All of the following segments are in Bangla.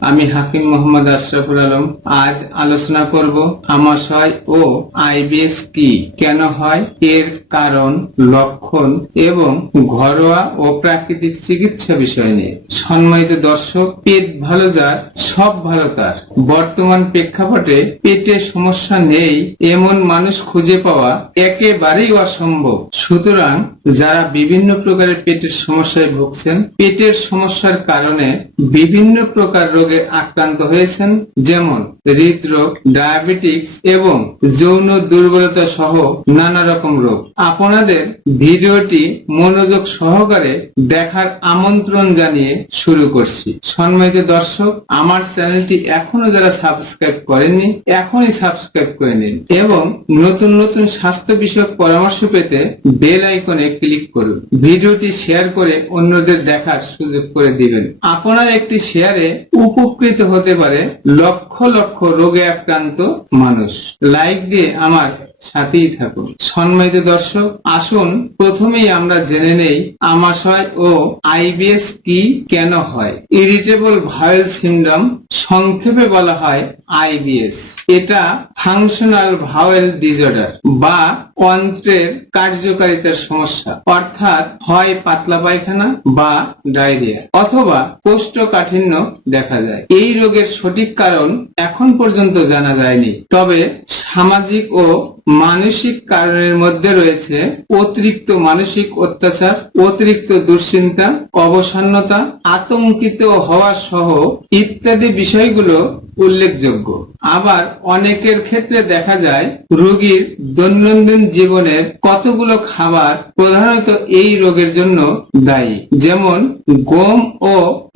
আমি হাকিম মোহাম্মদ আশরাফুল আলম। আজ আলোচনা করব আমাশয় ও আইবিএস কি কেন হয়, এর কারণ, লক্ষণ এবং ঘরোয়া ও প্রাকৃতিক চিকিৎসা বিষয় নিয়ে। সম্মানিত দর্শক, পেট ভালো যার, সব ভালো তার। বর্তমান প্রেক্ষাপটে পেটে সমস্যা নেই, এমন মানুষ খুঁজে পাওয়া একেবারেই অসম্ভব। সুতরাং যারা বিভিন্ন প্রকারের পেটের সমস্যায় ভুগছেন। পেটের সমস্যার কারণে বিভিন্ন প্রকার রোগে আক্রান্ত হয়েছেন। যেমন হৃদরোগ, ডায়াবেটিক্স এবং যৌন দুর্বলতা সহ নানা রকম রোগ। আপনাদের ভিডিওটি মনোযোগ সহকারে দেখার আমন্ত্রণ জানিয়ে শুরু করছি। সম্মানিত দর্শক, আমার চ্যানেলটি এখনও যারা সাবস্ক্রাইব করেননি, এখনই সাবস্ক্রাইব করে নিন এবং নতুন নতুন স্বাস্থ্য বিষয়ক পরামর্শ পেতে বেল আইকনে ক্লিক করুন। ভিডিওটি শেয়ার করে অন্যদের দেখার সুযোগ করে দিবেন। আপনার একটি শেয়ারে উপকৃত হতে পারে লক্ষ লক্ষ রোগে আক্রান্ত মানুষ। লাইক দিয়ে আমার সাথেই থাকুন। সম্মানিত দর্শক, আসুন, প্রথমেই আমরা জেনে নেই আমাশয় ও আইবিএস কি কেন হয়। ইরিটেবল ভাইল সিন্ড্রোম সংক্ষেপে বলা হয় আইবিএস। এটা ফাংশনাল ভাওয়েল ডিজর্ডার বা অন্ত্রের কার্যকারিতার সমস্যা, অর্থাৎ হয় পাতলা পায়খানা বা ডায়রিয়া অথবা কোষ্ঠকাঠিন্য দেখা যায়। এই রোগের সঠিক কারণ এখন পর্যন্ত জানা যায়নি। তবে সামাজিক ও মানসিক কারণের মধ্যে রয়েছে অতিরিক্ত মানসিক অত্যাচার, অতিরিক্ত দুশ্চিন্তা, অবসন্নতা, আতঙ্কিত হওয়া সহ ইত্যাদি বিষয়গুলো উল্লেখযোগ্য। আবার অনেকের ক্ষেত্রে দেখা যায়, রোগীর দৈনন্দিন জীবনের কতগুলো খাবার প্রধানত এই রোগের জন্য দায়ী। যেমন, গম ও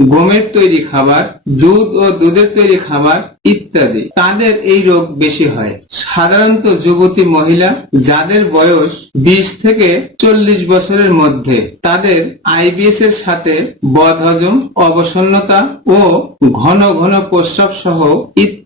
গমের তৈরি খাবার, দুধ ও দুধের তৈরি খাবার ইত্যাদি। তাদের এই রোগ বেশি হয়। সাধারণত যুবতী মহিলা যাদের বয়স বিশ থেকে চল্লিশ বছরের মধ্যে, তাদের আইবিএস এর সাথে বদহজম, অবসন্নতা ও ঘন ঘন প্রস্রাব সহ ইত্যাদি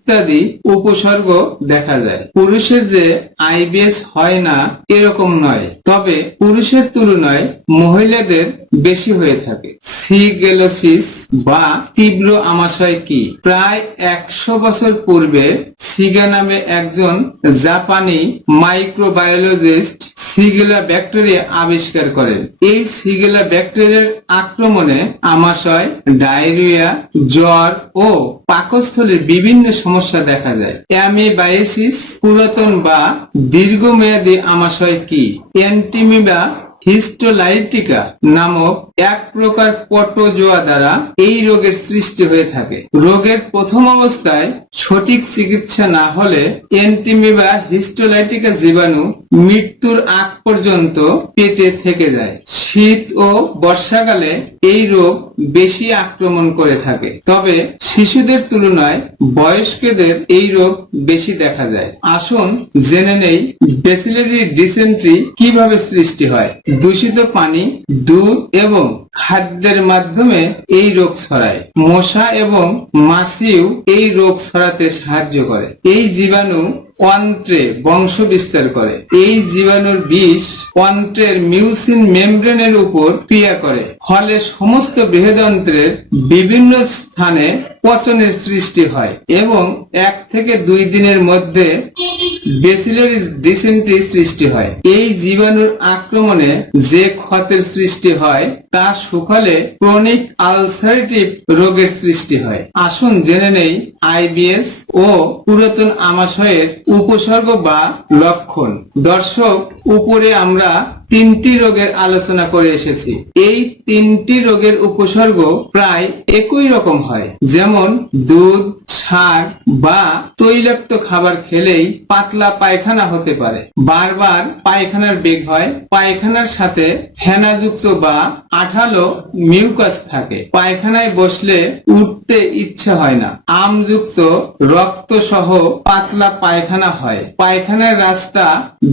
উপসর্গ দেখা যায়। পুরুষের যে আইবিএস হয় না, এরকম নয়। তবে পুরুষের তুলনায় মহিলাদের বেশি হয়ে থাকে। সিগেলোসিস বা তীব্র আমাশয় কি? প্রায় একশো বছর পূর্বে সিগা নামে একজন জাপানি মাইক্রোবায়োলজিস্ট সিগেলা ব্যাকটেরিয়া আবিষ্কার করেন। এই সিগেলা ব্যাকটেরিয়ার আক্রমণে আমাশয়, ডায়রিয়া, জ্বর ও পাকস্থলীর বিভিন্ন সমস্যা দেখা যায়। অ্যামিবায়োসিস পুরাতন বা দীর্ঘমেয়াদী আমাশয় কি? অ্যান্টিমিবা হিস্টোলাইটিকা নামক এক প্রকার পটোজোয়া দ্বারা এই রোগের সৃষ্টি হয়ে থাকে। রোগের প্রথম অবস্থায় সঠিক চিকিৎসা না হলে এন্টিমিবা হিস্টোলাইটিকা জীবাণু মৃত্যুর আগ পর্যন্ত পেটে থেকে যায়। শীত ও বর্ষাকালে এই রোগ বেশি আক্রমণ করে থাকে। তবে শিশুদের তুলনায় বয়স্কদের এই রোগ বেশি দেখা যায়। আসুন জেনে নেই বেসিলারি ডিসেন্ট্রি কীভাবে সৃষ্টি হয়। দূষিত পানি, দুধ এবং খাদ্যের মাধ্যমে এই রোগ ছড়ায়। মশা এবং মাছিও এই রোগ ছড়াতে সাহায্য করে। এই জীবাণু অন্ত্রে বংশ বিস্তার করে। এই জীবাণুর বিষ অন্ত্রের মিউসিন মেমব্রেনের উপর ক্রিয়া করে। ফলে সমস্ত বৃহদন্ত্রের বিভিন্ন স্থানে পচনের সৃষ্টি হয় এবং এক থেকে দুই দিনের মধ্যে বেসিলারি সৃষ্টি হয়। এই জীবাণুর আক্রমণে যে ক্ষতের সৃষ্টি হয় তা সকালে ক্রনিক আলসারেটিভ রোগের সৃষ্টি হয়। আসুন জেনে নেই আইবিএস ও পুরাতন আমাশয়ের উপসর্গ বা লক্ষণ। দর্শক, উপরে আমরা তিনটি রোগের আলোচনা করে এসেছি। এই তিনটি রোগের উপসর্গ প্রায় একই রকম হয়। যেমন দুধ শাক বা তৈলাক্ত খাবার খেলেই পাতলা পায়খানা হতে পারে। বারবার পায়খানার বেগ হয়। পায়খানার সাথে ফেনাযুক্ত বা আঠালো মিউকাস থাকে। পায়খানায় বসলে উঠতে ইচ্ছা হয় না। আমযুক্ত রক্ত সহ পাতলা পায়খানা হয়। পায়খানার রাস্তা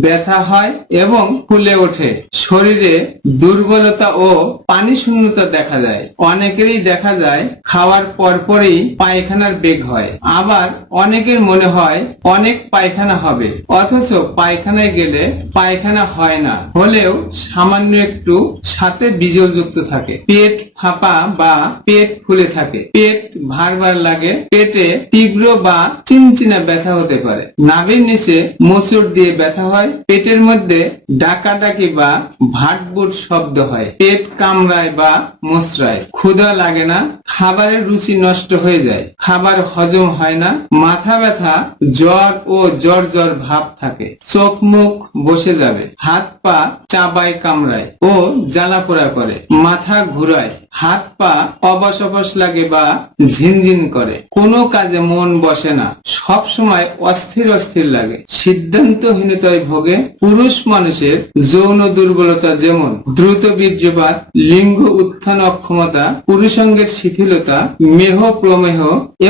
ব্যথা হয় এবং ফুলে ওঠে। ওঠে শরীরে দুর্বলতা ও পানি শূন্যতা দেখা যায় অনেকেরই দেখা যায় খাওয়ার পরপরই পায়খানার বেগ হয়। আবার অনেকের মনে হয় অনেক পায়খানা হবে, অথচ পায়খানায় গেলে পায়খানা হয় না। হলেও সামান্য একটু সাথে বিজল যুক্ত থাকে। পেট ফাঁপা বা পেট ফুলে থাকে। পেট ভার লাগে, পেটে তীব্র বা চিনচিনা ব্যথা হতে পারে। নাভির নিচে মোচড় দিয়ে ব্যথা হয়, পেটের মধ্যে ডাকাডাকি বা ভাটবুট শব্দ হয়, পেট কামড়ায় বা মোচড়ায় ক্ষুধা লাগে না, খাবারের রুচি নষ্ট হয়ে যায়, খাবার হজম হয় না, মাথা ব্যথা, জ্বর ও জ্বর জ্বর ভাব থাকে, চোখ মুখ বসে যাবে, হাত পা চাবায় কামড়ায় ও জ্বালা পোড়া করে, মাথা ঘুরায়। হাত পা অবশ অবশ লাগে বা ঝিনঝিন করে। কোনো কাজে মন বসে না। সব সময় অস্থির অস্থির লাগে। সিদ্ধান্তহীনতায় ভোগে পুরুষ মানুষের যৌন দুর্বলতা যেমন দ্রুত বীর্যপাত, লিঙ্গ উত্থান অক্ষমতা, পুরুষাঙ্গের শিথিলতা, মেহ প্রমেহ,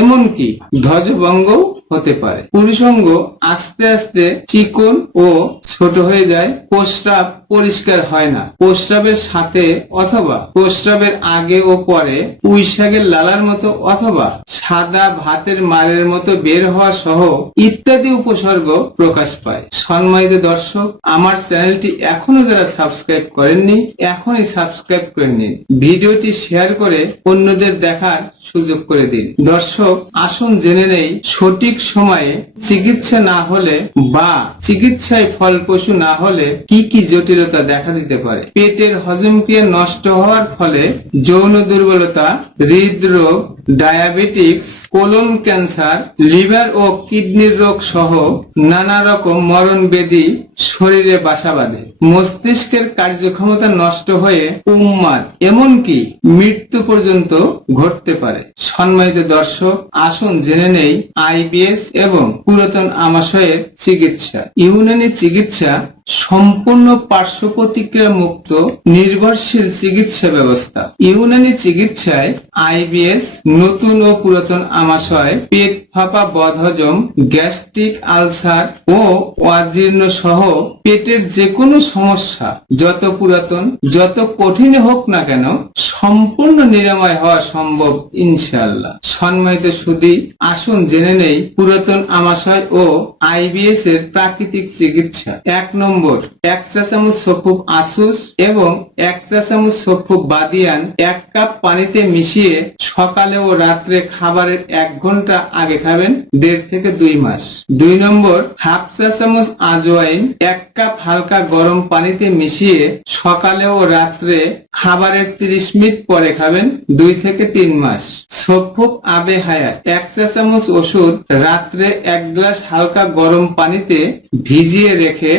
এমনকি ধ্বজভঙ্গও হতে পারে। পুরুষাঙ্গ আস্তে আস্তে চিকন ও ছোট হয়ে যায়, প্রস্রাব পরিষ্কার হয় না। প্রস্রাবের সাথে অথবা প্রস্রাবের আগে ও পরে পুঁইশাকের লালার মতো অথবা সাদা ভাতের মারের মতো বের হওয়া সহ ইত্যাদি উপসর্গ প্রকাশ পায়। সম্মানিত দর্শক, আমার চ্যানেলটি এখনও যারা সাবস্ক্রাইব করেননি, এখনই সাবস্ক্রাইব করে নিন। ভিডিওটি শেয়ার করে অন্যদের দেখার সুযোগ করে দিন। দর্শক, আসুন জেনে নেই সঠিক সময়ে চিকিৎসা না হলে বা চিকিৎসায় ফলপ্রসূ না হলে কি কি জটিলতা দেখা দিতে পারে? পেটের হজমক্রিয়া নষ্ট হওয়ার ফলে যৌন দুর্বলতা, হৃদরোগ ডায়াবেটিক্স, কোলন ক্যান্সার, লিভার ও কিডনির রোগ সহ নানা রকম মরণ ব্যাধি শরীরে বাসা বাঁধে। মস্তিষ্কের কার্যক্ষমতা নষ্ট হয়ে উন্মাদ এমনকি মৃত্যু পর্যন্ত ঘটতে পারে। সম্মানিত দর্শক, আসুন জেনে নেই আইবিএস এবং পুরাতন আমাশয়ের চিকিৎসা। ইউনানি চিকিৎসা সম্পূর্ণ পার্শ্ব প্রতিক্রিয়া মুক্ত, নির্ভরশীল চিকিৎসা ব্যবস্থা। ইউনানি চিকিৎসায় আইবিএস, নতুন ও পুরাতন আমাশয়, পেট ফাঁপা বদহজম, গ্যাস্ট্রিক আলসার ও অজীর্ণ সহ পেটের যে কোনো সমস্যা, যত পুরাতন, যত কঠিন হোক না কেন, সম্পূর্ণ নিরাময় হওয়া সম্ভব, ইনশাআল্লাহ। সম্মানিত সুদী, আসুন জেনে নেই পুরাতন আমাশয় ও আইবিএস এর প্রাকৃতিক চিকিৎসা। এক নম্বর চামচ সফুব আসুস এবং এক সফুব বাদিয়ান এক কাপ পানিতে মিশিয়ে সকালে ও রাত্রে খাবারের এক ঘণ্টা আগে খাবেন, দেড় থেকে দুই মাস। দুই নম্বর, হাফ আজওয়াইন এক কাপ হালকা গরম পানিতে মিশিয়ে সকালে ও রাত্রে খাবারের তিরিশ মিনিট পরে খাবেন, দুই থেকে তিন মাস। সফুব আবে হায়াত এক চা চামচ ওষুধ রাত্রে এক গ্লাস হালকা গরম পানিতে ভিজিয়ে রেখে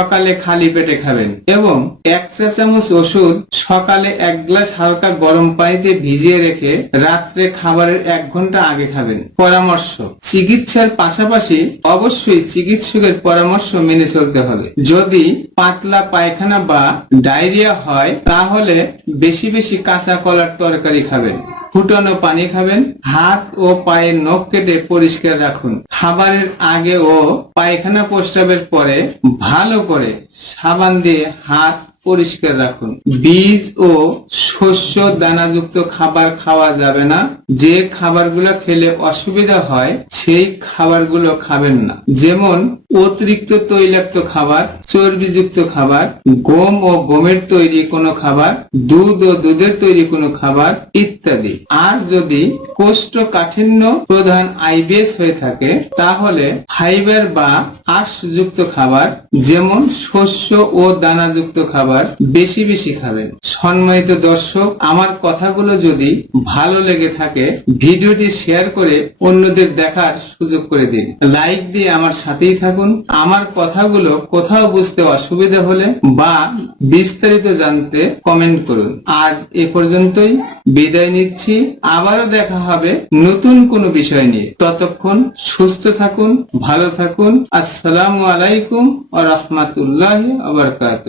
সকালে খালি পেটে খাবেন। এবং এক চা চামচ ওষুধ সকালে এক গ্লাস হালকা গরম পানিতে ভিজিয়ে রেখে রাত্রে খাবারের এক ঘণ্টা আগে খাবেন। পরামর্শ, চিকিৎসার পাশাপাশি অবশ্যই চিকিৎসকের পরামর্শ মেনে চলতে হবে। যদি পাতলা পায়খানা বা ডায়রিয়া হয়, তাহলে বেশি বেশি কাঁচা কলার তরকারি খাবেন। ফুটানো পানি খাবেন। হাত ও পায়ের নখ কেটে পরিষ্কার রাখুন। খাবারের আগে ও পায়খানা প্রস্রাবের পরে ভালো করে সাবান দিয়ে হাত পরিষ্কার রাখুন। বীজ ও শস্য দানাযুক্ত খাবার খাওয়া যাবে না। যে খাবারগুলো খেলে অসুবিধা হয়, সেই খাবারগুলো খাবেন না। যেমন অতিরিক্ত তৈলাক্ত খাবার, চর্বিযুক্ত খাবার, গম ও গমের তৈরি কোনো খাবার, দুধ ও দুধের তৈরি কোনো খাবার ইত্যাদি। আর যদি কোষ্ঠকাঠিন্য প্রধান আইবিএস হয়ে থাকে, তাহলে ফাইবার বা আঁশযুক্ত খাবার, যেমন শস্য ও দানাযুক্ত খাবার, বেশি বেশি খাবেন। সম্মানিত দর্শক, আমার কথাগুলো যদি ভালো লেগে থাকে, ভিডিওটি শেয়ার করে অন্যদের দেখার সুযোগ করে দিন। লাইক দিয়ে আমার সাথেই থাকুন। আমার কথাগুলো কোথাও বুঝতে অসুবিধা হলে বা বিস্তারিত জানতে কমেন্ট করুন। আজ এ পর্যন্তই। বিদায় নিচ্ছি। আবারও দেখা হবে নতুন কোনো বিষয় নিয়ে। ততক্ষণ সুস্থ থাকুন, ভালো থাকুন। আসসালাম আলাইকুম আ রহমাতুল্লাহ আবরকাত